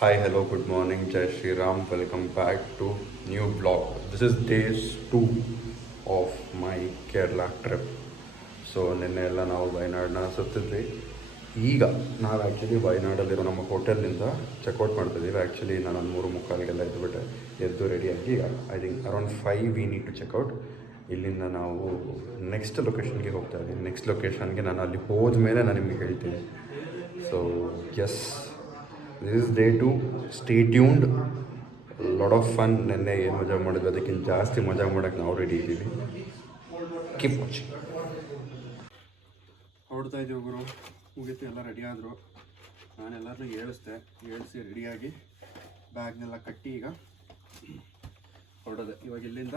Hi, hello, good morning, Jai Shri Ram. Welcome back to new vlog. This is days 2 of my Kerala trip. So ನಿನ್ನೆ ಎಲ್ಲ ನಾವು ವಯನಾಡನ್ನ ಸುತ್ತಿದ್ವಿ. ಈಗ ನಾವು actually ವಯನಾಡಲ್ಲಿರೋ ನಮ್ಮ ಹೋಟೆಲಿಂದ checkout ಮಾಡ್ತಿದ್ದೀವಿ. Actually ನಾನು ಒಂದು 3:45ಗೆಲ್ಲ ಎದ್ದುಬಿಟ್ಟೆ. ಎದ್ದು ರೆಡಿಯಾಗಿ I think around 5 we need to checkout. ಇಲ್ಲಿಂದ ನಾವು ನೆಕ್ಸ್ಟ್ ಲೊಕೇಶನ್ಗೆ ಹೋಗ್ತಾ ಇದ್ದೀನಿ. ನೆಕ್ಸ್ಟ್ ಲೊಕೇಶನ್ಗೆ ನಾನು ಅಲ್ಲಿ ಹೋದ ಮೇಲೆ ನಾನು ನಿಮಗೆ ಹೇಳ್ತೀನಿ. So yes, this is day 2. Stay tuned. Lot of fun. ನೆನ್ನೆ ಏನು ಮಜಾ ಮಾಡಿದ್ವಿ ಅದಕ್ಕಿಂತ ಜಾಸ್ತಿ ಮಜಾ ಮಾಡೋಕ್ಕೆ ನಾವು ರೆಡಿ ಇದ್ದೀವಿ. Keep watching. ಹೊರಡ್ತಾ ಇದ್ದೀವಿ ಗುರು. ಮುಗೀತು, ಎಲ್ಲ ರೆಡಿ ಆದರು. ನಾನೆಲ್ಲರನ್ನೂ ಏಳಿಸಿ ರೆಡಿಯಾಗಿ ಬ್ಯಾಗ್ನೆಲ್ಲ ಕಟ್ಟಿ ಈಗ ಹೊರಡೋದೆ. ಇವಾಗ ಇಲ್ಲಿಂದ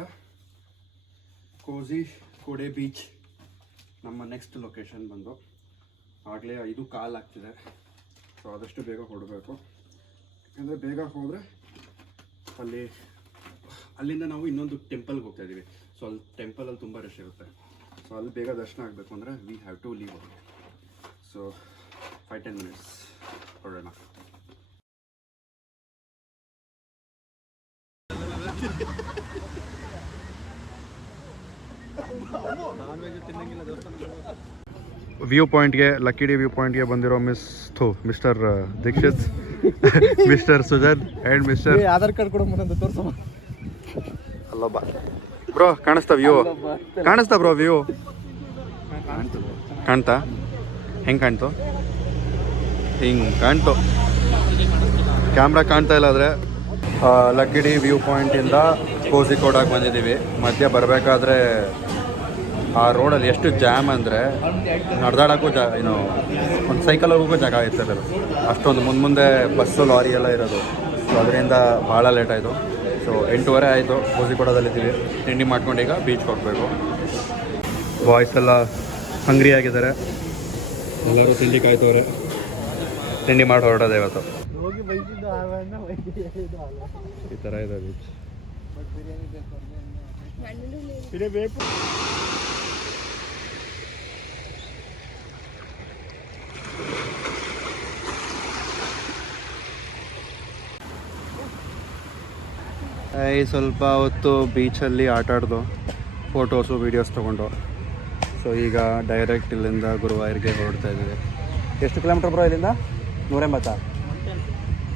ಕೋಡೆ ಬೀಚ್ ನಮ್ಮ ನೆಕ್ಸ್ಟ್ ಲೊಕೇಶನ್ ಬಂದು. ಆಗಲೇ 5:15 ಆಗ್ತಿದೆ. ಸೊ ಆದಷ್ಟು ಬೇಗ ಹೊರಡಬೇಕು. ಯಾಕಂದರೆ ಬೇಗ ಹೋದರೆ ಅಲ್ಲಿಂದ ನಾವು ಇನ್ನೊಂದು ಟೆಂಪಲ್ಗೆ ಹೋಗ್ತಾ ಇದ್ದೀವಿ. ಸೊ ಅಲ್ಲಿ ಟೆಂಪಲಲ್ಲಿ ತುಂಬ ರಶ್ ಇರುತ್ತೆ. ಸೊ ಅಲ್ಲಿ ಬೇಗ ದರ್ಶನ ಆಗಬೇಕು ಅಂದರೆ we have to leave. So 5-10 minutes ಹೊರಡೋಣ. ವ್ಯೂ ಪಾಯಿಂಟ್ಗೆ, ಲಕ್ಕಿಡಿ ವ್ಯೂ ಪಾಯಿಂಟ್ಗೆ ಬಂದಿರೋ mister Dixit, mister Sujan and mister Aadhaar card ಕೊಡೋ ಮುಂದೆ ತೋರಿಸೋ. ಅಲ್ಲೊಬ್ಬ ಬ್ರೋ ಕಾಣಿಸ್ತಾ ವ್ಯೂ? ಕಾಣಿಸ್ತಾ ಬ್ರೋ ವ್ಯೂ? ಕಾಣ್ತಾ? ಹೆಂಗೆ ಕಾಣ್ತು? ಹಿಂಗೆ ಕಾಣ್ತು. ಕ್ಯಾಮ್ರಾ ಕಾಣ್ತಾ ಇಲ್ಲ ಆದರೆ ಲಕ್ಕಿಡಿ ವ್ಯೂ ಪಾಯಿಂಟಿಂದ ಕೋಝಿಕೋಡಾಗೆ ಬಂದಿದ್ದೀವಿ. ಮಧ್ಯ ಬರಬೇಕಾದ್ರೆ ಆ ರೋಡಲ್ಲಿ ಎಷ್ಟು ಜಾಮ್ ಅಂದರೆ ನಡೆದಾಡೋಕ್ಕೂ ಒಂದು ಸೈಕಲ್ ಹೋಗೋಕ್ಕೂ ಜಾಗ ಇರ್ತಿರಲಿಲ್ಲ. ಅಷ್ಟೊಂದು ಮುಂದೆ ಬಸ್ಸು ಲಾರಿ ಎಲ್ಲ ಇರೋದು. ಸೊ ಅದರಿಂದ ಭಾಳ ಲೇಟ್ ಆಯಿತು. ಸೊ 8:30 ಆಯಿತು. ಕೋಝಿಕೋಡದಲ್ಲಿದ್ದೀವಿ. ತಿಂಡಿ ಮಾಡ್ಕೊಂಡು ಈಗ ಬೀಚ್ಗೆ ಹೋಗಬೇಕು. ಬಾಯ್ಸ್ ಎಲ್ಲ ಹಂಗ್ರಿ ಆಗಿದ್ದಾರೆ. ಎಲ್ಲರೂ ತಿಂಡಿ ಕಾಯ್ತವ್ರೆ. ತಿಂಡಿ ಮಾಡಿ ಹೊರಡೋದೆ ಇವತ್ತು. ಈ ಥರ ಇದೆ ಬೀಚ್. ಸ್ವಲ್ಪ ಹೊತ್ತು ಬೀಚಲ್ಲಿ ಆಟ ಆಡ್ದು, ಫೋಟೋಸು ವೀಡಿಯೋಸ್ ತೊಗೊಂಡು. ಸೊ ಈಗ ಡೈರೆಕ್ಟ್ ಇಲ್ಲಿಂದ ಗುರುವಾಯೂರ್ಗೆ ಹೊರಡ್ತಾ ಇದ್ದೀವಿ. ಎಷ್ಟು ಕಿಲೋಮೀಟ್ರ್ ಬ್ರೋ ಇಲ್ಲಿಂದ? 180?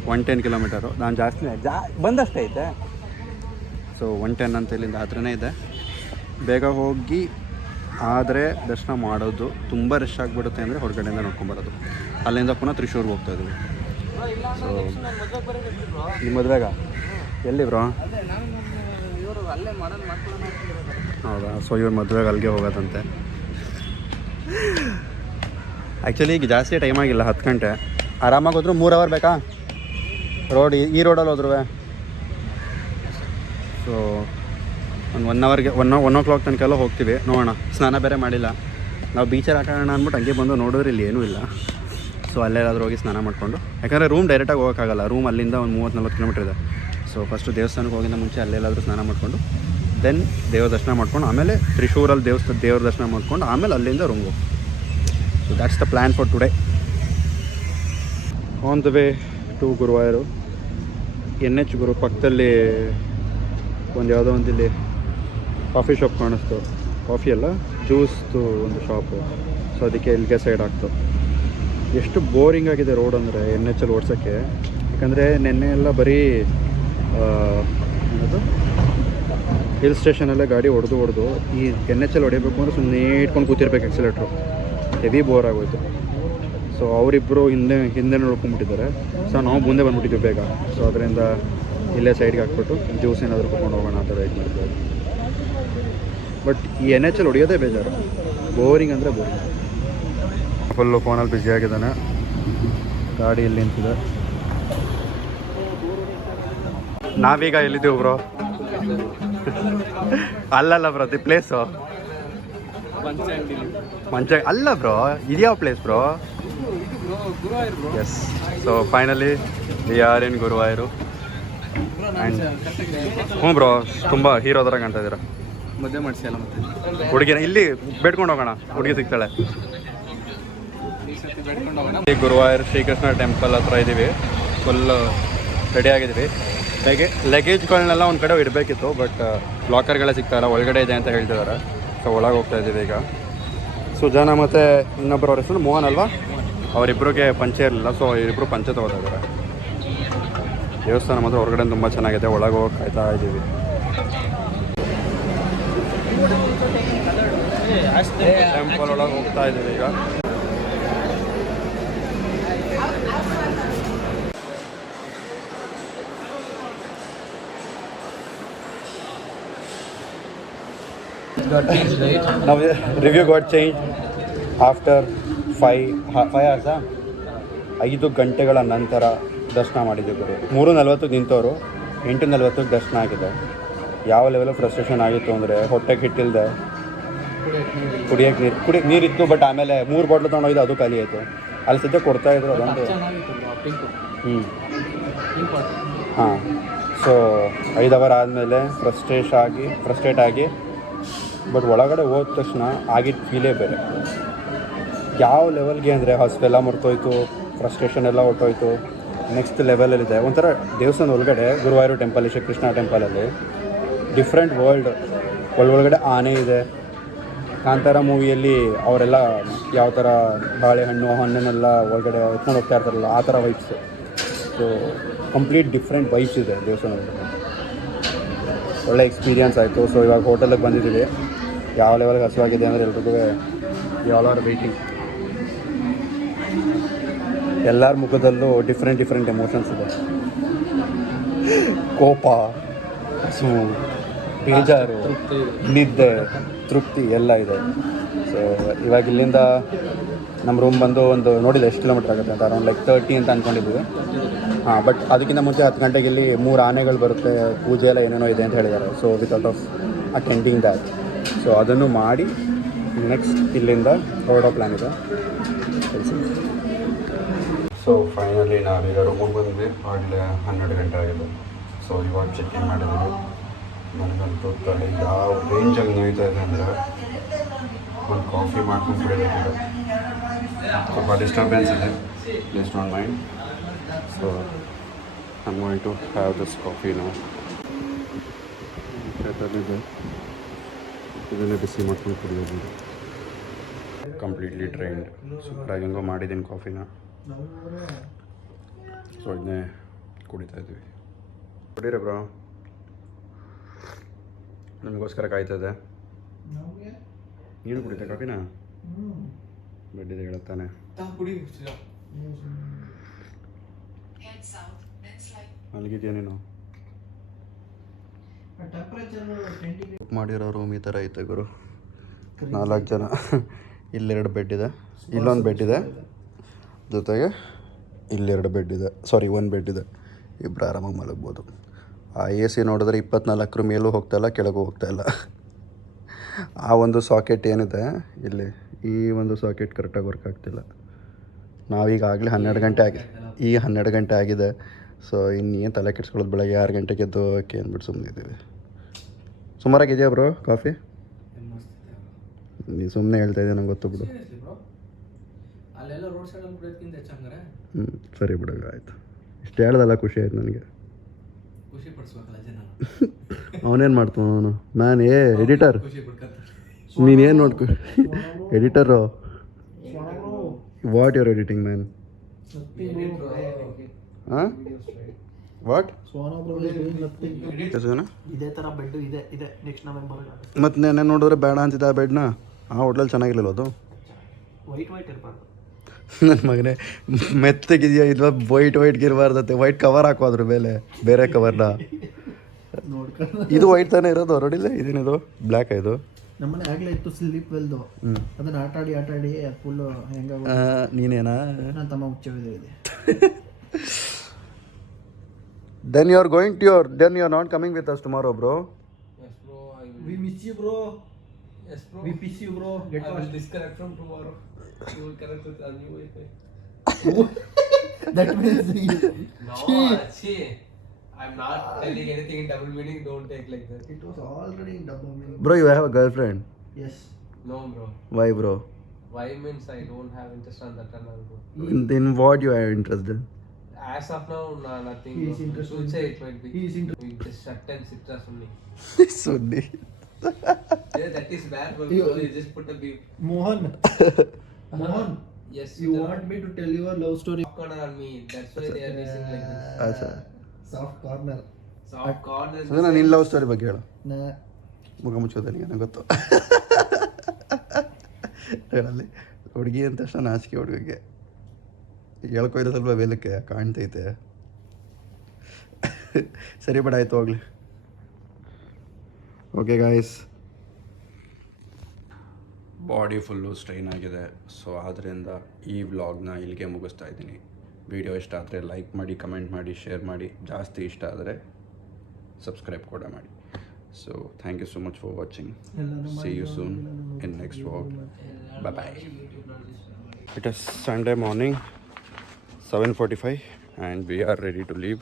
110 ಕಿಲೋಮೀಟರು. ನಾನು ಬಂದಷ್ಟೇ ಐತೆ. ಸೊ 110 ಅಂತ ಇಲ್ಲಿಂದ ಹತ್ರನೇ ಇದೆ. ಬೇಗ ಹೋಗಿ ಆದರೆ ದರ್ಶನ ಮಾಡೋದು. ತುಂಬ ರಶ್ ಆಗಿಬಿಡುತ್ತೆ ಅಂದರೆ ಹೊರಗಡೆಯಿಂದ ನೋಡ್ಕೊಂಬರೋದು. ಅಲ್ಲಿಂದ ಪುನಃ ತ್ರಿಶೂರ್ಗೆ ಹೋಗ್ತಾ ಇದ್ದೀವಿ. ಸೊ ನಿಮ್ಮ ಮದುವೆಗ ಎಲ್ಲಿ ಬ್ರೋ? ಹೌದಾ? ಸೊ ಇವ್ರ ಮದುವೆಗೆ ಅಲ್ಲಿಗೆ ಹೋಗೋದಂತೆ. ಆ್ಯಕ್ಚುಲಿ ಈಗ ಜಾಸ್ತಿ ಟೈಮ್ ಆಗಿಲ್ಲ, 10 ಗಂಟೆ. ಆರಾಮಾಗಿ ಹೋದ್ರು 3 ಅವರ್ ಬೇಕಾ ರೋಡ್? ಈ ರೋಡಲ್ಲಿ ಹೋದ್ರೂ ಸೊ ಒಂದು 1 ಅವರ್ಗೆ 1 o'clock ತನಕ ಹೋಗ್ತೀವಿ. ನೋಡೋಣ. ಸ್ನಾನ ಬೇರೆ ಮಾಡಿಲ್ಲ ನಾವು. ಬೀಚಲ್ಲಿ ಆಟ ಆಡೋಣ ಅಂದ್ಬಿಟ್ಟು ಹಂಗೆ ಬಂದು ನೋಡಿದ್ರೆ ಇಲ್ಲಿ ಏನೂ ಇಲ್ಲ. ಸೊ ಅಲ್ಲೆಲ್ಲಾದ್ರೂ ಹೋಗಿ ಸ್ನಾನ ಮಾಡಿಕೊಂಡು, ಯಾಕಂದರೆ ರೂಮ್ ಡೈರೆಕ್ಟಾಗಿ ಹೋಗೋಕ್ಕಾಗಲ್ಲ. ರೂಮ್ ಅಲ್ಲಿಂದ ಒಂದು 30-40 ಕಿಲೋಮೀಟ್ರ್ ಇದೆ. ಸೊ ಫಸ್ಟು ದೇವಸ್ಥಾನಕ್ಕೆ ಹೋಗಿಂದ ಮುಂಚೆ ಅಲ್ಲೆಲ್ಲಾದರೂ ಸ್ನಾನ ಮಾಡಿಕೊಂಡು ದೆನ್ ದೇವ್ರ ದರ್ಶನ ಮಾಡ್ಕೊಂಡು ಆಮೇಲೆ ತ್ರಿಶೂರಲ್ಲಿ ದೇವ್ರ ದರ್ಶನ ಮಾಡ್ಕೊಂಡು ಆಮೇಲೆ ಅಲ್ಲಿಂದ ರೂಮ್ಗೆ ಹೋಗಿ. So that's the plan for today. On the way to Guruvayur. NH ಗುರು ಪಕ್ಕದಲ್ಲಿ ಯಾವುದೋ ಒಂದು ಇಲ್ಲಿ ಕಾಫಿ ಶಾಪ್ ಕಾಣಿಸ್ತು. ಕಾಫಿ ಅಲ್ಲ, ಜ್ಯೂಸ್ದು ಒಂದು ಶಾಪು. ಸೊ ಅದಕ್ಕೆ ಇಲ್ಲಿಗೆ ಸೈಡ್ ಆಗ್ತು. ಎಷ್ಟು ಬೋರಿಂಗ್ ಆಗಿದೆ ರೋಡ್ ಅಂದರೆ NH ಅಲ್ಲಿ ಓಡ್ಸೋಕ್ಕೆ. ಯಾಕಂದರೆ ನೆನ್ನೆ ಎಲ್ಲ ಬರೀ ಏನದು ಹಿಲ್ ಸ್ಟೇಷನಲ್ಲೇ ಗಾಡಿ ಹೊಡೆದು ಈ NH ಅಲ್ಲಿ ಹೊಡಿಬೇಕು ಅಂದರೆ ಸುಮ್ಮನೆ ಇಟ್ಕೊಂಡು ಕೂತಿರ್ಬೇಕು ಎಕ್ಸಿಲೇಟ್ರು. ಹೆವಿ ಬೋರ್ ಆಗೋಯ್ತು. ಸೊ ಅವರಿಬ್ಬರು ಹಿಂದೆ ನೋಡ್ಕೊಂಡ್ಬಿಟ್ಟಿದ್ದಾರೆ. ಸೊ ನಾವು ಮುಂದೆ ಬಂದುಬಿಟ್ಟಿದ್ವಿ ಬೇಗ. ಸೊ ಅದರಿಂದ ಇಲ್ಲೇ ಸೈಡ್ಗೆ ಹಾಕ್ಬಿಟ್ಟು ಜ್ಯೂಸ್ ಏನಾದರೂ ಕುತ್ಕೊಂಡು ಹೋಗೋಣ ಅಂತ ವೆಯ್ಟ್ ಮಾಡಿದ್ವಿ. ಬಟ್ ಈ NH ಅಲ್ಲಿ ಹೊಡಿಯೋದೇ ಬೇಜಾರು. ಬೋರಿಂಗ್ ಅಂದರೆ ಬೋರಿಂಗ್. ಫುಲ್ಲು ಫೋನಲ್ಲಿ ಬ್ಯುಸಿ ಆಗಿದ್ದಾನೆ. ಗಾಡಿ ಇಲ್ಲಿ ನಿಂತಿದೆ. ನಾವೀಗ ಎಲ್ಲಿದ್ದೀವಿ ಬ್ರೋ? ಅಲ್ಲಲ್ಲ ಬ್ರೋ, ದಿ ಪ್ಲೇಸು ಅಲ್ಲ ಬ್ರೋ. ಇದ್ಯಾವ place bro? Yes. So finally we are in Guruvayur. And ಹ್ಞೂ ಬ್ರೋ, ತುಂಬ ಹೀರೋ ಥರ ಕಾಣ್ತಾ ಇದ್ದೀರಾ. ಮದುವೆ ಮಾಡಿಸಿಲ್ಲ ಮತ್ತೆ ಹುಡುಗಿನ ಇಲ್ಲಿ ಬೇಡ್ಕೊಂಡು ಹೋಗೋಣ, ಹುಡುಗಿ ಸಿಗ್ತಾಳೆ. ಗುರುವಾಯೂರ್ ಶ್ರೀಕೃಷ್ಣ ಟೆಂಪಲ್ ಹತ್ರ ಇದ್ದೀವಿ. ಫುಲ್ ರೆಡಿ ಆಗಿದ್ದೀವಿ. ಲಗೇಜ್ಗಳನ್ನೆಲ್ಲ ಒಂದು ಕಡೆ ಇಡಬೇಕಿತ್ತು, ಬಟ್ ಲಾಕರ್ಗಳೇ ಸಿಗ್ತಾಯಿಲ್ಲ, ಒಳಗಡೆ ಇದೆ ಅಂತ ಹೇಳ್ತಿದ್ದಾರೆ. ಸೊ ಒಳಗೆ ಹೋಗ್ತಾ ಇದ್ದೀವಿ ಈಗ. ಸುಜಾನ ಮತ್ತು ಇನ್ನೊಬ್ಬರು ಅವ್ರ ಹೆಸರು ಮೋಹನ್ ಅಲ್ವಾ, ಅವರಿಬ್ಬರಿಗೆ ಪಂಚೆ ಇರಲಿಲ್ಲ, ಸೊ ಇವರಿಬ್ಬರು ಪಂಚೆ ತೊಗೋತಾ ಇದ್ದಾರೆ. ದೇವಸ್ಥಾನ ಮತ್ತು ಹೊರಗಡೆ ತುಂಬ ಚೆನ್ನಾಗಿದೆ, ಒಳಗೆ ಹೋಗಿ ಕಾಯ್ತಾ ಇದ್ದೀವಿ. ಟೆಂಪಲ್ ಒಳಗೆ ಹೋಗ್ತಾ ಇದ್ದೀವಿ ಈಗ. Now review got changed after 5 hours. 5 ಗಂಟೆಗಳ ನಂತರ ದರ್ಶನ ಮಾಡಿದ್ದೀವಿ. 3:40 ನಿಂತವರು 8:40 ದರ್ಶನ ಆಗಿದೆ. ಯಾವ ಲೆವೆಲ್ ಫ್ರಸ್ಟ್ರೇಷನ್ ಆಗಿತ್ತು ಅಂದರೆ ಹೊಟ್ಟೆಗೆ ಹಿಟ್ಟಿಲ್ದೆ ಕುಡಿಯೋಕ್ಕೆ ನೀರಿತ್ತು, ಬಟ್ ಆಮೇಲೆ 3 ಬಾಟ್ಲು ತೊಗೊಂಡೋಗಿದ್ದು ಅದು ಖಾಲಿ ಆಯಿತು. ಅಲ್ಲಿ ಸದ್ಯ ಕೊಡ್ತಾಯಿದ್ರು ಅದೊಂದು. ಹಾಂ, ಸೊ 5 ಅವರ್ ಆದಮೇಲೆ ಫ್ರಸ್ಟ್ರೇಟ್ ಆಗಿ ಬಟ್ ಒಳಗಡೆ ಹೋದ ತಕ್ಷಣ ಆಗಿದ್ದ ಫೀಲೇ ಬೇರೆ. ಯಾವ ಲೆವೆಲ್ಗೆ ಅಂದರೆ ಹಸ್ವೆಲ್ಲ ಮರ್ತೋಯ್ತು, ಫ್ರಸ್ಟ್ರೇಷನ್ ಎಲ್ಲ ಹೊಟ್ಟೋಯ್ತು. ನೆಕ್ಸ್ಟ್ ಲೆವೆಲಲ್ಲಿದೆ ಒಂಥರ ದೇವಸ್ಥಾನ ಒಳಗಡೆ, ಗುರುವಾಯೂರು ಟೆಂಪಲ್, ಶ್ರೀಕೃಷ್ಣ ಟೆಂಪಲಲ್ಲಿ ಡಿಫ್ರೆಂಟ್ ವರ್ಲ್ಡ್. ಒಳಗಡೆ ಆನೆ ಇದೆ. ಕಾಂತಾರ ಮೂವಿಯಲ್ಲಿ ಅವರೆಲ್ಲ ಯಾವ ಥರ ಹಣ್ಣನ್ನೆಲ್ಲ ಒಳಗಡೆ ಎತ್ಕೊಂಡು ಹೋಗ್ತಾ ಇರ್ತಾರಲ್ಲ, ಆ ಥರ vibes. So complete different vibes ಇದೆ ದೇವಸ್ಥಾನದಲ್ಲಿ. ಒಳ್ಳೆ ಎಕ್ಸ್ಪೀರಿಯನ್ಸ್ ಆಯಿತು. ಸೊ ಇವಾಗ ಹೋಟೆಲಿಗೆ ಬಂದಿದ್ದೀವಿ. ಯಾವ ಲೆವೆಲ್ಗೆ ಹಸುವಾಗಿದೆ ಅಂದರೆ ಎಲ್ರಿಗೂ ಯಾಲ್ ಆರ್ ವೇಟಿಂಗ್. ಎಲ್ಲರ ಮುಖದಲ್ಲೂ ಡಿಫ್ರೆಂಟ್ ಎಮೋಷನ್ಸ್ ಇದೆ. ಕೋಪ, ಹಸು, ಬೇಜಾರು, ನಿದ್ದೆ, ತೃಪ್ತಿ ಎಲ್ಲ ಇದೆ. ಸೊ ಇವಾಗ ಇಲ್ಲಿಂದ ನಮ್ಮ ರೂಮ್ ಬಂದು ಒಂದು ನೋಡಿಲ್ಲ ಎಷ್ಟು ಕಿಲೋಮೀಟ್ರ್ ಆಗುತ್ತೆ ಅಂತ, ಅರೌಂಡ್ 30 ಅಂತ ಅಂದ್ಕೊಂಡಿದ್ದೀವಿ. ಹಾಂ, ಬಟ್ ಅದಕ್ಕಿಂತ ಮುಂಚೆ 10 ಗಂಟೆಗೆ ಇಲ್ಲಿ 3 ಆನೆಗಳು ಬರುತ್ತೆ, ಪೂಜೆ ಎಲ್ಲ ಏನೇನೋ ಇದೆ ಅಂತ ಹೇಳಿದ್ದಾರೆ. So without of attending that, so ಅದನ್ನು ಮಾಡಿ ನೆಕ್ಸ್ಟ್ ಇಲ್ಲಿಂದ ಹೊರಡೋ ಪ್ಲ್ಯಾನ್ ಇದೆ. ಸೊ ಫೈನಲಿ ನಾವೀಗ ರೂಮಿಗೆ ಬಂದ್ವಿ. ಆಗಲೇ 12 ಗಂಟೆ ಆಗಿದೆ. ಸೊ ಇವಾಗ ಚೆಕ್ಕಿಂಗ್ ಮಾಡಿದ್ದೀವಿ. ನನಗಂತೂ ತಲೆ ಯಾವ ರೇಂಜಲ್ಲಿ ನೋಯ್ತಾ ಇದೆ ಅಂದರೆ ಒಂದು ಕಾಫಿ ಮಾಡ್ಕೊಂಡು ಕುಡಿಬೇಕಿದೆ. ಸ್ವಲ್ಪ ಡಿಸ್ಟರ್ಬೆನ್ಸ್ ಇದೆ, please don't mind. So I'm going to have this coffee now. ಇದನ್ನೇ ಬಿಸಿ ಮಾಡ್ಕೊಂಡು ಕುಡಿಯೋದು. Completely trained. ಸೂಪರಾಗಿ ಹೆಂಗೋ ಮಾಡಿದ್ದೀನಿ ಕಾಫಿನ. ಸೊ ಇದನ್ನೇ ಕುಡಿತಾ ಇದ್ದೀವಿ. ಕುಡೀರಿ ಬ್ರೋ, ನಮಗೋಸ್ಕರ ಕಾಯ್ತದೆ. ನೀನು ಕುಡಿತೆ ಕಾಫಿನ? ಬೆಡ್ಡಿದೆ ಹೇಳುತ್ತಾನೆ. ಮಲಗಿದ್ಯಾ ನೀನು? ಬುಕ್ ಮಾಡಿರೋ ರೂಮ್ ಈ ಥರ ಐತೆ ಗುರು. 4 ಜನ. ಇಲ್ಲೆರಡು ಬೆಡ್ ಇದೆ, ಇಲ್ಲೊಂದು ಬೆಡ್ ಇದೆ, ಜೊತೆಗೆ ಇಲ್ಲೆರಡು ಬೆಡ್ ಇದೆ, ಸಾರಿ 1 ಬೆಡ್ ಇದೆ. ಇಬ್ಬರು ಆರಾಮಾಗಿ ಮಲಗ್ಬೋದು. ಆ ಎ ಸಿ ನೋಡಿದ್ರೆ 24ರ ಮೇಲೂ ಹೋಗ್ತಾಯಿಲ್ಲ, ಕೆಳಗೂ ಹೋಗ್ತಾಯಿಲ್ಲ. ಆ ಒಂದು ಸಾಕೆಟ್ ಏನಿದೆ ಇಲ್ಲಿ, ಈ ಒಂದು ಸಾಕೆಟ್ ಕರೆಕ್ಟಾಗಿ ವರ್ಕ್ ಆಗ್ತಿಲ್ಲ. ನಾವೀಗಾಗಲೇ 12 ಗಂಟೆ ಆಗಿದೆ. 12 ಗಂಟೆ ಆಗಿದೆ. ಸೊ ಇನ್ನೇನು ತಲೆ ಕೆಡ್ಸ್ಕೊಳ್ಳೋದು, ಬೆಳಗ್ಗೆ 6 ಗಂಟೆಗೆ ಎದ್ದು ಹೋಗೋಕ್ಕೆ ಅಂದ್ಬಿಟ್ಟು ಸುಮ್ಮನಿದ್ದೀವಿ. ಸುಮಾರಾಗಿದೆಯಾ ಬ್ರೋ ಕಾಫಿ? ನೀನು ಸುಮ್ಮನೆ ಹೇಳ್ತಾ ಇದ್ದೆ, ನಂಗೆ ಗೊತ್ತು ಬಿಡು. ಸರಿ ಬಿಡು, ಆಯಿತು. ಇಷ್ಟು ಹೇಳ್ದಲ್ಲ, ಖುಷಿ ಆಯ್ತು ನನಗೆ. ಅವನೇನು ಮಾಡ್ತಾನ ಅವನು? ನಾನು ಎಡಿಟರ್, ನೀನೇನು ನೋಡ್ಕೊ. Editor, what your editing man? ಹಾಂ, ವಾಟ್? ಇದೇ ಥರ ಬೆಡ್ ಇದೆ ನೆಕ್ಸ್ಟ್ ನವೆಂಬರ್. ಮತ್ತು ನೆನ್ನೆ ನೋಡಿದ್ರೆ ಬೇಡ ಅಂತಿದ್ದ ಆ ಬೆಡ್ನ. ಆ ಹೋಟ್ಲಲ್ಲಿ ಚೆನ್ನಾಗಿರಲಿಲ್ಲ ಅದು. ವೈಟ್ ಇರಬಾರ್ದು ನನ್ನ ಮಗನೇ. ಮೆತ್ತಗಿದೆಯಾ ಇಲ್ವಾ? ವೈಟ್ಗೆ ಇರಬಾರ್ದತ್ತೆ. ವೈಟ್ ಕವರ್ ಹಾಕೋ ಅದ್ರ ಮೇಲೆ, ಬೇರೆ ಕವರ್ನ. ಇದು ವೈಟ್ ತಾನೇ ಇರೋದು, ನೋಡಿಲ್ಲ? ಇದೇನಿದು ಬ್ಲ್ಯಾಕ್? ಇದು ನಮ್ಮನೆ ಆಗಲೇ ಇತ್ತು ಸ್ಲೀಪ್ ವೆಲ್ದು. ಅದನ್ನು ಆಟಾಡಿ ಅದು ಫುಲ್ಲು ಹೆಂಗ. ನೀನೇನಾ? ನನ್ನ ತಮ್ಮ ಹುಚ್ಚಿದೆ. Then you are not coming with us tomorrow, bro. Yes, bro. We miss you, bro. Yes, bro. We miss you, bro. I will disconnect from tomorrow. You will connect with a new Wi-Fi. That means No, see, I'm not telling anything in double meaning. Don't take like that. it was already in double meaning. Bro, you have a girlfriend? Yes. No, bro. Why, bro? Why means I don't have interest on that and all, bro. In what you are interested? as of now, nothing. He is interested. Future it might be. He is interested. With just shirt and citrus only. ಸುದ್ದಿ Yeah, that is bad. But You- you just put a beep. Mohan. Mohan. Yes. You want me to tell you a love story? soft corner on me. That's why they are dissing like this. ಆಚಾ Soft corner. Soft corner. ಅದೇ ನಾನು ನಿನ್ನ love story ಬಗ್ಗೆ ಹೇಳು Nah. ಮುಖ ಮುಚ್ಚೋದೆ ನನಗೆ ಗೊತ್ತು ಹೇಳಲ್ಲಿ ಹುಡುಗಿ ಅಂತ ತಕ್ಷಣ ನಾಚಿಕೆ ಹುಡುಗಿಗೆ ಹೇಳ್ಕೊಯ್ದು ಸ್ವಲ್ಪ ವೇಲಕ್ಕೆ ಕಾಣ್ತೈತೆ ಸರಿ ಬೇಡ ಆಯ್ತು ಹೋಗ್ಲಿ okay guys body full strain ಆಗಿದೆ ಸೊ ಆದ್ದರಿಂದ ಈ ವ್ಲಾಗ್ನ ಇಲ್ಲಿಗೆ ಮುಗಿಸ್ತಾ ಇದ್ದೀನಿ ವಿಡಿಯೋ ಇಷ್ಟ ಆದರೆ ಲೈಕ್ ಮಾಡಿ ಕಮೆಂಟ್ ಮಾಡಿ ಶೇರ್ ಮಾಡಿ ಜಾಸ್ತಿ ಇಷ್ಟ ಆದರೆ ಸಬ್ಸ್ಕ್ರೈಬ್ ಕೂಡ ಮಾಡಿ so thank you so much for watching see you soon in next vlog bye it is Sunday morning 7:45 and we are ready to leave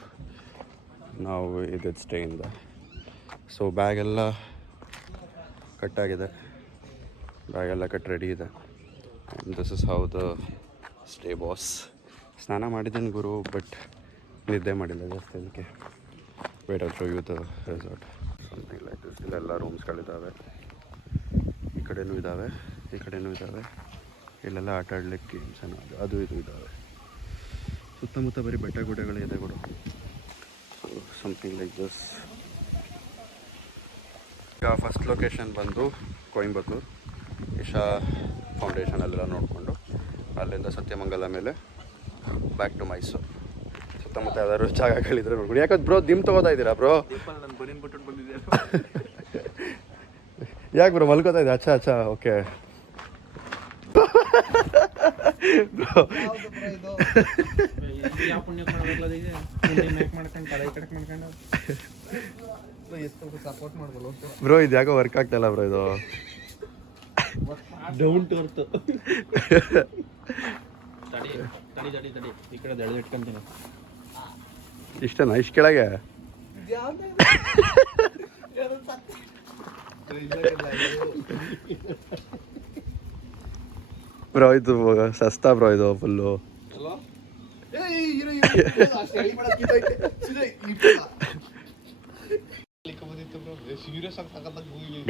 now. We did stay in the so bag ಎಲ್ಲ ಕಟ್ಟಾಗಿದೆ bag ಎಲ್ಲ ಕಟ್ ready ಇದೆ and this is how the stay boss ಸ್ನಾನ ಮಾಡಿದ್ದೀನಿ ಗುರು but ನಿದ್ದೆ ಮಾಡಿಲ್ಲ ಜಾಸ್ತಿ ಅದಕ್ಕೆ wait or show you the resort something like this. ಇಲ್ಲೆಲ್ಲ ರೂಮ್ಸ್ಗಳಿದ್ದಾವೆ ಈ ಕಡೆನೂ ಇದ್ದಾವೆ ಈ ಕಡೆನೂ ಇದ್ದಾವೆ ಇಲ್ಲೆಲ್ಲ ಆಟ ಆಡಲಿಕ್ಕೆ ಗೇಮ್ಸ್ ಅನ್ನೋದು ಅದು ಇದು ಇದ್ದಾವೆ ಸುತ್ತಮುತ್ತ ಬರೀ ಬೆಟ್ಟ ಗುಡ್ಡಗಳಿದೆ ಗುರು ಸೊ ಸಮಥಿಂಗ್ ಲೈಕ್ ದಿಸ್. ಈಗ ಫಸ್ಟ್ ಲೊಕೇಶನ್ ಬಂದು ಕೊಯಂಬತ್ತೂರು ಇಶಾ ಫೌಂಡೇಶನಲ್ಲೆಲ್ಲ ನೋಡಿಕೊಂಡು ಅಲ್ಲಿಂದ ಸತ್ಯಮಂಗಲ ಮೇಲೆ ಬ್ಯಾಕ್ ಟು ಮೈಸೂರು. ಸುತ್ತಮುತ್ತ ಯಾವ್ದಾದ್ರು ಜಾಗಗಳಿದ್ರೆ ನೋಡ್ಕೊಂಡು ಯಾಕಂದ್ರೆ ಬ್ರೋ ದಿಮ್ ತೊಗೋತಾ ಇದ್ದೀರಾ ಬ್ರೋ? ಯಾಕೆ ಬ್ರೋ ಮಲ್ಕೋತಾ ಇದೆ? ಅಚ್ಚಾ ಅಚ್ಚಾ ಓಕೆ ಬ್ರೋ ಸಪೋರ್ಟ್ ಮಾಡ್ಬೋದು ಬ್ರೋ ಇದು ಯಾಕೋ ವರ್ಕ್ ಆಗ್ತಾಯಿಲ್ಲ ಬ್ರೋ ಇದು ಡೌನ್ ಟು ಅರ್ತ್. ತಡಿ ಈ ಕಡೆ ದಡ ಇಟ್ಕೊಂತೀನಿ. ಇಷ್ಟನಾ? ಇಷ್ಟು ಕೆಳಗೆ ಬ್ರೋ ಇದು ಸಸ್ತಾ ಬ್ರೋ ಇದು ಫುಲ್ಲು.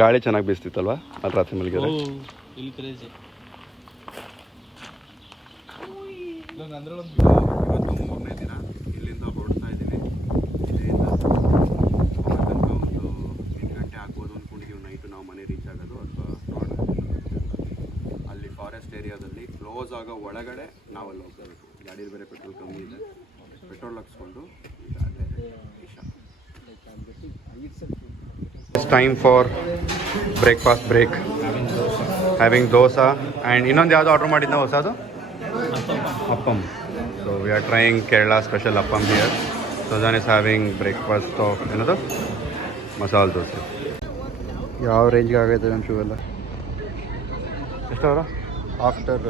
ಗಾಳಿ ಚೆನ್ನಾಗಿ ಬೀಸ್ತಿತ್ತಲ್ವಾ ಅಲ್ಲಿ ರಾತ್ರಿ ಮಲಗಿದ್ರೆ? ಇವತ್ತು 3ನೇ ದಿನ ಇಲ್ಲಿಂದ ಹೊರಡ್ತಾ ಇದ್ದೀನಿ. ಇಲ್ಲಿಂದ ತನಕ ಒಂದು 8 ಗಂಟೆ ಆಗ್ಬೋದು ಅಂದ್ಕೊಂಡಿದ್ದೀವಿ ನೈಟು ನಾವು ಮನೆ ರೀಚ್ ಆಗೋದು ಅಥವಾ ಅಲ್ಲಿ ಫಾರೆಸ್ಟ್ ಏರಿಯಾದಲ್ಲಿ ಕ್ಲೋಸ್ ಆಗೋ ಒಳಗಡೆ ನಾವಲ್ಲಿ ಹೋಗ್ಬೇಕು. ಗಾಡೀಲಿ ಬೇರೆ ಪೆಟ್ರೋಲ್ ಕಮ್ಮಿ ಇದೆ, petrol ಹಾಕ್ಸ್ಕೊಂಡು It's time for breakfast break. Having dosa and ಇನ್ನೊಂದು ಯಾವುದು ಆರ್ಡರ್ ಮಾಡಿದ್ದ ಹೊಸದು appam. So we are trying Kerala special appam here. Suzanne is having breakfast of ಏನದು ಮಸಾಲ ದೋಸೆ. ಯಾವ ರೇಂಜ್ಗೆ ಆಗೈತೆ ನಮ್ಮ ಶೂ ಎಲ್ಲ? ಎಷ್ಟವರ ಆಫ್ಟರ್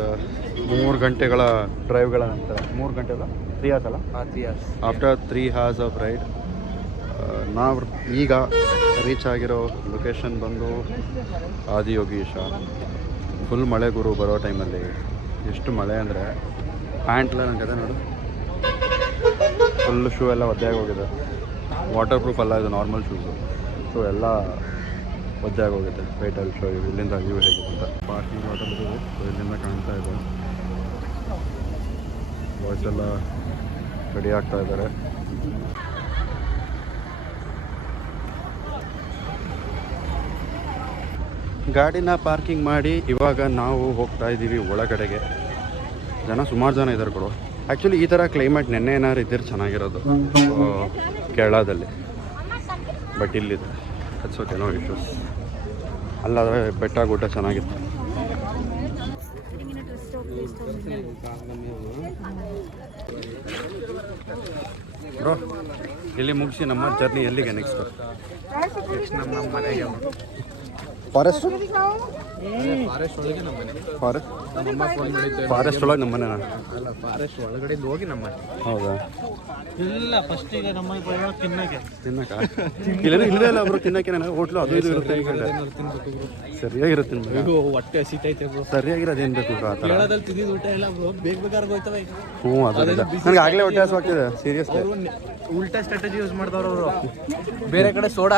3 ಗಂಟೆಗಳ ಡ್ರೈವ್ಗಳ ನಂತರ 3 ಗಂಟೆ ಅಲ್ಲ 3 hours ಅಲ್ಲ? 3 hours. After 3 hours of ride ನಾವು ಈಗ ರೀಚ್ ಆಗಿರೋ ಲೊಕೇಶನ್ ಬಂದು ಆದಿಯೋಗೀಶ. ಫುಲ್ ಮಳೆ ಗುರು ಬರೋ ಟೈಮಲ್ಲಿ. ಎಷ್ಟು ಮಳೆ ಅಂದರೆ ಪ್ಯಾಂಟ್ಲ ನನಗೆ ನೋಡು ಫುಲ್ ಶೂ ಎಲ್ಲ ಒದ್ದೆಯಾಗಿ ಹೋಗಿದೆ. ವಾಟರ್ ಪ್ರೂಫ್ ಅಲ್ಲ ಇದು, ನಾರ್ಮಲ್ ಶೂಸು. ಸೊ ಎಲ್ಲ ಒದ್ದೆಯಾಗಿ ಹೋಗಿದೆ. ವೆಯ್ಟಲ್ಲಿ ಶೋ ಇಲ್ಲಿಂದ ವ್ಯೂ ಹೇಗಿದೆ ಅಂತ. ಪಾರ್ಕಿಂಗ್ ಲಾಟ್ ಇದೆ. ಸೊ ಇಲ್ಲಿಂದ ಕಾಣ್ತಾ ಇದೆ. ಬಾಯ್ಸ್ ಎಲ್ಲ ರೆಡಿ ಆಗ್ತಾ ಇದ್ದಾರೆ. ಗಾಡಿನ ಪಾರ್ಕಿಂಗ್ ಮಾಡಿ ಇವಾಗ ನಾವು ಹೋಗ್ತಾ ಇದ್ದೀವಿ ಒಳಗಡೆಗೆ. ಸುಮಾರು ಜನ ಇದ್ದಾರೆ ಕೊಡು. ಆ್ಯಕ್ಚುಲಿ ಈ ಥರ ಕ್ಲೈಮೇಟ್ ನೆನ್ನೆ ಏನಾದ್ರು ಇದ್ದರೆ ಚೆನ್ನಾಗಿರೋದು ಕೇರಳದಲ್ಲಿ, ಬಟ್ ಇಲ್ಲಿದೆ. It's okay, no issues. ಅಲ್ಲಾದರೆ ಬೆಟ್ಟ ಗುಡ್ಡ ಚೆನ್ನಾಗಿತ್ತು. ಬ್ರೋ ಇಲ್ಲಿ ಮುಗಿಸಿ ನಮ್ಮ ಜರ್ನಿ ಎಲ್ಲಿಗೆ ನೆಕ್ಸ್ಟ್? ನಮ್ಮ ಮನೆಗೆ ಫಾರೆಸ್ಟ್ ಫಾರೆಸ್ಟ್ ಒಳಗೆ ನಮ್ಮ ಮನೆ. ಫಾರೆಸ್ಟ್ ಒಳಗೆ ನಮ್ಮ ಮನೆನಾ? ಅಲ್ಲ, ಫಾರೆಸ್ಟ್ ಒಳಗಡೆ ಹೋಗಿ ನಮ್ಮ ಮನೆ. ಹೌದಾ? ಇಲ್ಲ ಫಸ್ಟ್ ಈಗ ನಮ್ಮ ತಿನ್ನಕ್ಕೆ ತಿನ್ನಕ್ಕ ಇಲ್ಲೇನೋ ಇಲ್ಲವೇ ಇಲ್ಲ ಬ್ರೋ, ತಿನ್ನಕ್ಕೆ ಹೋಟ್ಲು ಅದು ಇದು ಇರುತ್ತೆ ಅನ್ಕೊಂಡೆ. ಸರಿಯಾಗಿರುತ್ತೆ ನಿಮ್ಗೆ, ಹೊಟ್ಟೆ ಹಸಿತೈತೆ ಬ್ರೋ. ಸರಿಯಾಗಿರೋದೇನು ಬೇಕು ಬ್ರೋ ಆ ಥರ? ಕೇಳೋದಲ್ಲಿ ತಿಂದಿದ್ದು ಊಟ ಎಲ್ಲ ಬ್ರೋ, ಬೇಗ ಬೇಕಾದ್ರೆ ಹೋಯ್ತವೆ. ಹ್ಞೂ ಅದರಿಂದ ನನಗೆ ಆಗಲೇ ಹೊಟ್ಟೆ ಹಸುವಾಗ್ತಿದೆ ಸೀರಿಯಸ್ಲಿ. ಉಲ್ಟಾ ಸ್ಟ್ರಾಟಜಿ ಯೂಸ್ ಮಾಡ್ದವ್ರು ಅವರು. ಬೇರೆ ಕಡೆ ಸೋಡಾ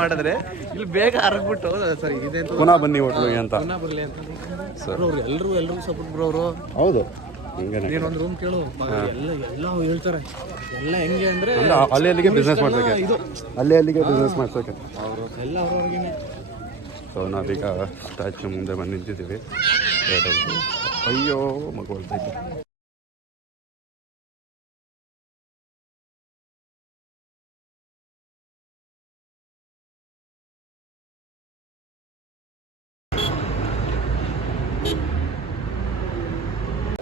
ಮಾಡಿದ್ರೆ ಇಲ್ಲಿ ಬೇಗ ಹರಗ್ಬಿಟ್ಟು ಸರಿ ಇದೆ ಪುನಃ ಬನ್ನಿ ಹೋಟ್ಲಿಗೆ ಅಂತ. ಪುನಃ ಬರಲಿ ಅಂತ ಸರ್. ಅವ್ರು ಎಲ್ಲರೂ ಸಪೋರ್ಟ್ ಬ್ರೋ ಅವರು. ಹೌದು, ಹಿಂಗೇನೆ. ನೀನೊಂದು ರೂಮ್ ಕೇಳು, ಎಲ್ಲ ಹೇಳ್ತಾರೆ. ಎಲ್ಲ ಹೆಂಗೆ ಅಂದ್ರೆ ಅಲ್ಲಿ ಅಲ್ಲಿಗೆ ಬಿಸ್ನೆಸ್ ಮಾಡ್ಸೋಕೆ, ಅಲ್ಲಿ ಅಲ್ಲಿಗೆ ಬಿಸ್ನೆಸ್ ಮಾಡ್ಸೋಕೆ ಅವರು ಎಲ್ಲ ಅವ್ರವ್ರಿಗೇನೆ. ಸೊ ನಾವೀಗ ಸ್ಟ್ಯಾಚ್ಯೂ ಮುಂದೆ ಬಂದು ನಿಂತಿದ್ದೀವಿ. ಅಯ್ಯೋ ಮಗು ಹೊಲ್ತೈತೆ.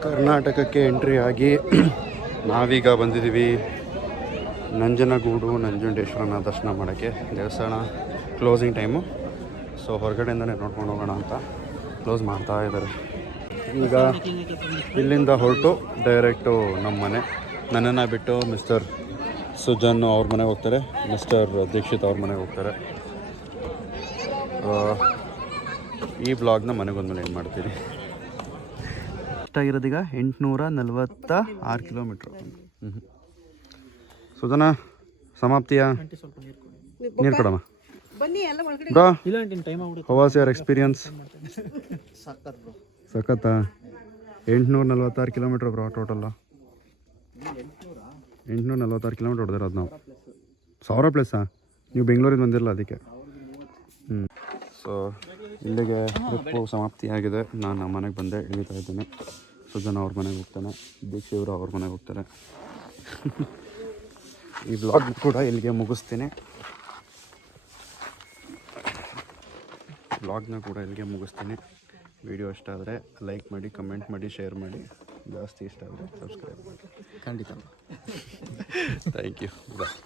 ಕರ್ನಾಟಕಕ್ಕೆ ಎಂಟ್ರಿ ಆಗಿ ನಾವೀಗ ಬಂದಿದ್ದೀವಿ ನಂಜನಗೂಡು ನಂಜುಂಡೇಶ್ವರನ ದರ್ಶನ ಮಾಡೋಕ್ಕೆ. ದೇವಸ್ಥಾನ ಕ್ಲೋಸಿಂಗ್ ಟೈಮು, ಸೊ ಹೊರಗಡೆಯಿಂದನೇ ನೋಡ್ಕೊಂಡು ಹೋಗೋಣ ಅಂತ ಕ್ಲೋಸ್ ಮಾಡ್ತಾ ಇದ್ದಾರೆ. ಈಗ ಇಲ್ಲಿಂದ ಹೊರಟು ಡೈರೆಕ್ಟು ನಮ್ಮ ಮನೆ. ನನ್ನನ್ನು ಬಿಟ್ಟು ಮಿಸ್ಟರ್ ಸುಜನ್ ಅವ್ರ ಮನೆಗೆ ಹೋಗ್ತಾರೆ, ಮಿಸ್ಟರ್ ದೀಕ್ಷಿತ್ ಅವ್ರ ಮನೆಗೆ ಹೋಗ್ತಾರೆ. ಈ ಬ್ಲಾಗ್ನ ಮನೆಗೊಂದ್ಮೇಲೆ ಏನು ಮಾಡ್ತೀರಿ. ಎಷ್ಟಾಗಿರೋದೀಗ 846 ಕಿಲೋಮೀಟ್ರು. ಸುಜನ ಸಮಾಪ್ತಿಯ ನೀರು ಕೊಡಮ್ಮ bro. How was your experience? ಸಖತ್ತಾ? 846 ಕಿಲೋಮೀಟ್ರ್ ಬ್ರೋ ಟೋಟಲ್ಲ. 846 ಕಿಲೋಮೀಟ್ರ್ ಹೊಡೆದಿರೋದು ನಾವು. 1000 ಪ್ಲೇಸಾ? ನೀವು ಬೆಂಗಳೂರಿಂದ ಬಂದಿರಲ್ಲ ಅದಕ್ಕೆ. ಸೊ ಇಲ್ಲಿಗೆ ಟ್ರಿಪ್ಪು ಸಮಾಪ್ತಿಯಾಗಿದೆ. ನಾನು ನಮ್ಮ ಮನೆಗೆ ಬಂದೆ, ಇಳಿತಾ ಇದ್ದೇನೆ. ಸುಜನ ಅವ್ರ ಮನೆಗೆ ಹೋಗ್ತಾನೆ, ದೀಕ್ಷಿವರು ಅವ್ರ ಮನೆಗೆ ಹೋಗ್ತಾರೆ. ಈ ಬ್ಲಾಗ್ ಕೂಡ ಇಲ್ಲಿಗೆ ಮುಗಿಸ್ತೀನಿ. ವಿಡಿಯೋ ಇಷ್ಟ ಆದರೆ ಲೈಕ್ ಮಾಡಿ, ಕಮೆಂಟ್ ಮಾಡಿ, ಶೇರ್ ಮಾಡಿ. ಜಾಸ್ತಿ ಇಷ್ಟ ಆದರೆ ಸಬ್ಸ್ಕ್ರೈಬ್ ಮಾಡಿ. ಖಂಡಿತ. Thank you. ಬಾಯ್.